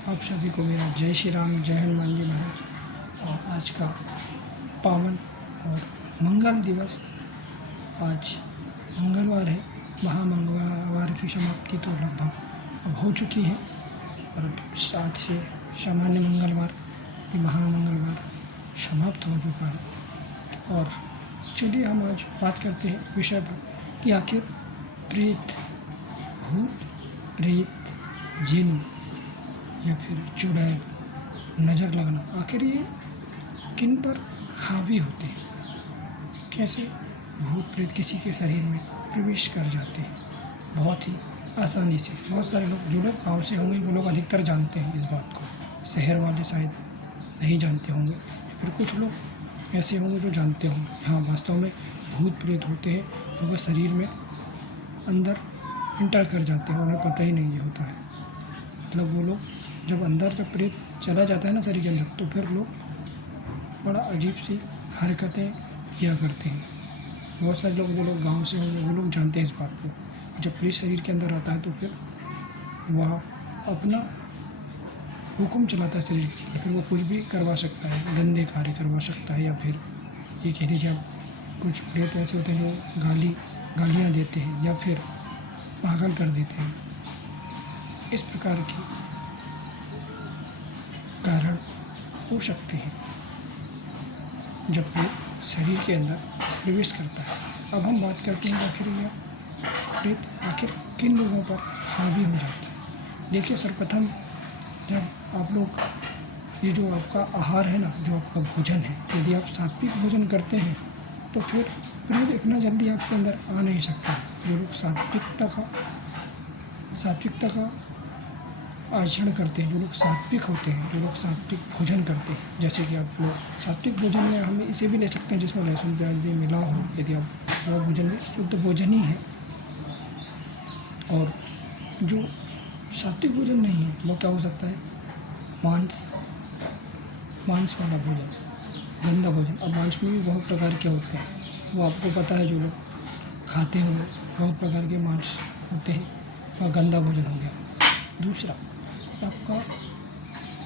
आप सभी को मेरा जय श्री राम, जय हनुमान जी महाराज। और आज का पावन और मंगल दिवस, आज मंगलवार है। महामंगलवार की समाप्ति तो लगभग अब हो चुकी है और अब आज से सामान्य मंगलवार, महामंगलवार समाप्त हो चुका है। और चलिए हम आज बात करते हैं विषय पर कि आखिर प्रेत, भूत, प्रेत, जिन या फिर चुड़ैल, नज़र लगना, आखिर ये किन पर हावी होते हैं? कैसे भूत प्रेत किसी के शरीर में प्रवेश कर जाते हैं बहुत ही आसानी से। बहुत सारे लोग, जो लोग गाँव से होंगे वो लोग अधिकतर जानते हैं इस बात को, शहर वाले शायद नहीं जानते होंगे। फिर कुछ लोग ऐसे होंगे जो जानते होंगे। हाँ, वास्तव में भूत प्रेत होते हैं तो वह शरीर में अंदर इंटर कर जाते हैं, उन्हें पता ही नहीं होता है। मतलब वो लोग जब प्रेत चला जाता है ना शरीर के अंदर, तो फिर लोग बड़ा अजीब सी हरकतें किया करते हैं। बहुत सारे लोग, जो लोग गांव से होंगे वो लोग जानते हैं इस बात को। जब प्रेत शरीर के अंदर आता है तो फिर वह अपना हुक्म चलाता है शरीर के ऊपर। फिर वो कुछ भी करवा सकता है, गंदे कार्य करवा सकता है, या फिर ये कह लीजिए आप, कुछ प्रेत ऐसे होते हैं जो गालियाँ देते हैं या फिर पागल कर देते हैं। इस प्रकार की कारण हो सकते हैं जब प्रेत शरीर के अंदर प्रवेश करता है। अब हम बात करते हैं कि आखिर यह प्रेत आखिर किन लोगों पर हावी हो जाता है। देखिए, सर्वप्रथम जब आप लोग, ये जो आपका आहार है ना, जो आपका भोजन है, यदि आप सात्विक भोजन करते हैं तो फिर प्रेत इतना जल्दी आपके अंदर आ नहीं सकता। जो लोग सात्विकता का आचरण करते हैं, जो लोग सात्विक होते हैं, जो लोग सात्विक भोजन करते हैं, जैसे कि आप लोग सात्विक भोजन में हमें इसे भी ले सकते हैं जिसमें लहसुन प्याज भी मिला हो, यदि आप वो भोजन में शुद्ध भोजन ही है। और जो सात्विक भोजन नहीं है वो क्या हो सकता है? मांस वाला भोजन, गंदा भोजन। अब मांस में भी बहुत प्रकार के होते हैं, वो आपको पता है। जो लोग खाते होंगे, बहुत प्रकार के मांस होते हैं, वह गंदा भोजन हो गया। दूसरा, आपका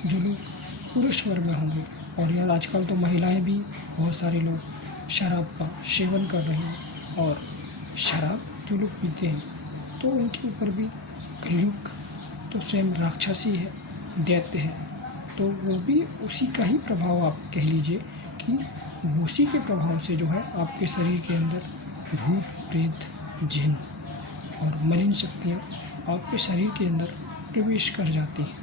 जो लोग पुरुष वर्ग में होंगे, और यार आजकल तो महिलाएं भी, बहुत सारे लोग शराब का सेवन कर रहे हैं, और शराब जो लोग पीते हैं तो उनके ऊपर भी कलयुग तो स्वयं राक्षसी है, दैत्य है, तो वो भी उसी का ही प्रभाव, आप कह लीजिए कि उसी के प्रभाव से जो है आपके शरीर के अंदर भूत प्रेत, जिन और मलिन शक्तियाँ आपके शरीर के अंदर प्रवेश कर जाती हैं।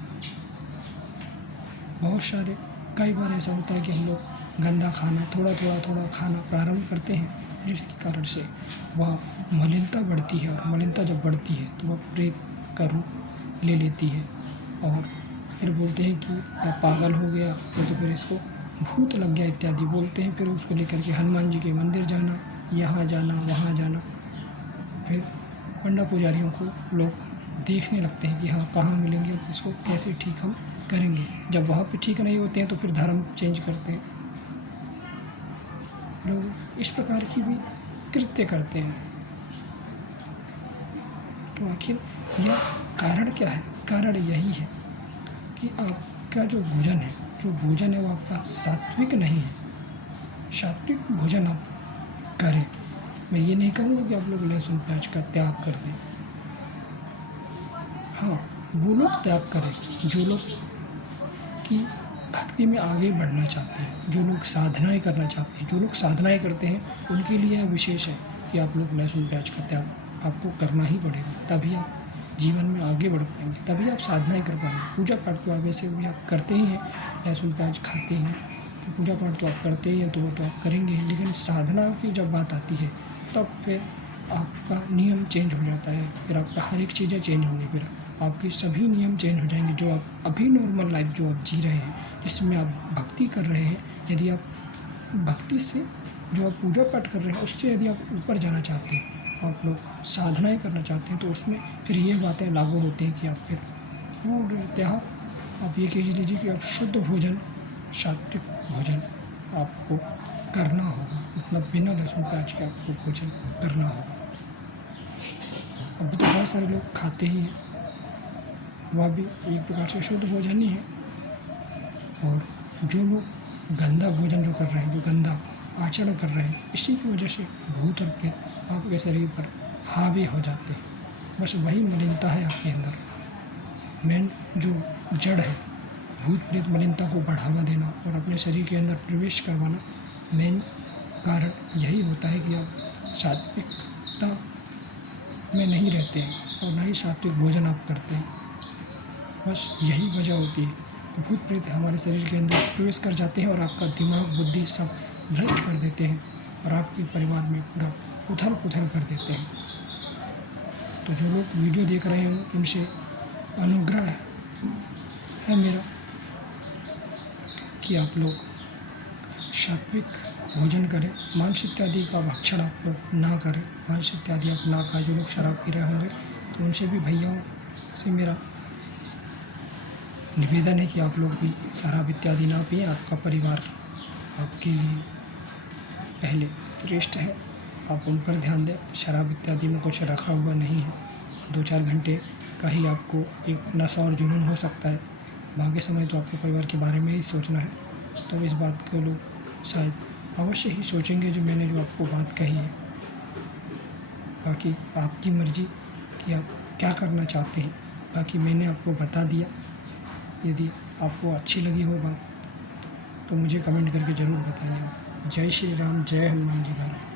कई बार ऐसा होता है कि हम लोग गंदा खाना, थोड़ा खाना प्रारंभ करते हैं, जिसके कारण से वह मलिनता बढ़ती है, और मलिनता जब बढ़ती है तो वह प्रेत का रूप ले लेती है। और फिर बोलते हैं कि या पागल हो गया, या तो फिर इसको भूत लग गया इत्यादि बोलते हैं। फिर उसको लेकर के हनुमान जी के मंदिर जाना, यहाँ जाना, वहाँ जाना। फिर पंडा पुजारियों को लोग देखने लगते हैं कि हाँ, कहाँ मिलेंगे, इसको कैसे ठीक हम करेंगे। जब वहाँ पे ठीक नहीं होते हैं तो फिर धर्म चेंज करते हैं। लोग इस प्रकार की भी कृत्य करते हैं। तो आखिर यह कारण क्या है? कारण यही है कि आपका जो भोजन है वो आपका सात्विक नहीं है। सात्विक भोजन आप करें। मैं ये नहीं कहूँगा कि आप लोग लहसुन प्याज का त्याग कर दें। हाँ, वो लोग त्याग करें जो लोग की भक्ति में आगे बढ़ना चाहते हैं, जो लोग साधनाएं करना चाहते हैं। जो लोग साधनाएं करते हैं उनके लिए यह विशेष है कि आप लोग लहसुन प्याज का त्याग आपको करना ही पड़ेगा, तभी आप जीवन में आगे बढ़ पाएंगे, तभी आप साधनाएं कर पाएंगे। पूजा पाठ तो आप वैसे भी आप करते ही हैं, लहसुन प्याज खाते हैं, तो पूजा पाठ तो आप करते ही हैं, तो वो तो आप करेंगे। लेकिन साधना की जब बात आती है तब फिर आपका नियम चेंज हो जाता है, फिर आपका हर एक चीज़ें चेंज होंगी, फिर आपके सभी नियम चेंज हो जाएंगे। जो आप अभी नॉर्मल लाइफ जो आप जी रहे हैं, जिसमें आप भक्ति कर रहे हैं, यदि आप भक्ति से जो आप पूजा पाठ कर रहे हैं उससे यदि आप ऊपर जाना चाहते हैं, आप लोग साधनाएं करना चाहते हैं, तो उसमें फिर ये बातें लागू होती हैं कि आप फिर पूर्णतः आप ये कह लीजिए कि आप शुद्ध भोजन, सात्विक भोजन आपको करना होगा। मतलब बिना लहसुन प्याज के आपको भोजन करना होगा। अभी तो बहुत सारे लोग खाते ही हैं, वह भी एक प्रकार से शुद्ध भोजन ही है। और जो लोग गंदा भोजन जो कर रहे हैं, जो गंदा आचरण कर रहे हैं, इसी की वजह से भूत और प्रेत आपके शरीर पर हावी हो जाते हैं। बस वही मलिनता है आपके अंदर। मेन जो जड़ है, भूत प्रेत मलिनता को बढ़ावा देना और अपने शरीर के अंदर प्रवेश करवाना, मेन कारण यही होता है कि आप सात्विकता में नहीं रहते हैं और ना ही सात्विक भोजन आप करते हैं। बस यही वजह होती है। भूत प्रेत हमारे शरीर के अंदर प्रवेश कर जाते हैं और आपका दिमाग बुद्धि सब भ्रष्ट कर देते हैं और आपके परिवार में पूरा उथल पुथल कर देते हैं। तो जो लोग वीडियो देख रहे हैं उनसे अनुग्रह है मेरा कि आप लोग सात्विक भोजन करें, मांस इत्यादि का भक्षण आप लोग ना करें, मांस इत्यादि आप ना खाएं। जो लोग शराब पी रहे होंगे तो उनसे भी भैयाओं से मेरा निवेदन है कि आप लोग भी शराब इत्यादि ना पिएं। आपका परिवार आपके लिए पहले श्रेष्ठ है, आप उन पर ध्यान दें। शराब इत्यादि में कुछ रखा हुआ नहीं है, 2-4 घंटे का ही आपको एक नशा और जुनून हो सकता है। बाकी समय तो आपको परिवार के बारे में ही सोचना है। तो इस बात को लोग शायद अवश्य ही सोचेंगे जो मैंने जो आपको बात कही है। बाकी आपकी मर्ज़ी कि आप क्या करना चाहते हैं। बाकी मैंने आपको बता दिया। यदि आपको अच्छी लगी हो बात तो मुझे कमेंट करके ज़रूर बताइए। जय श्री राम, जय हनुमान जी महाराज।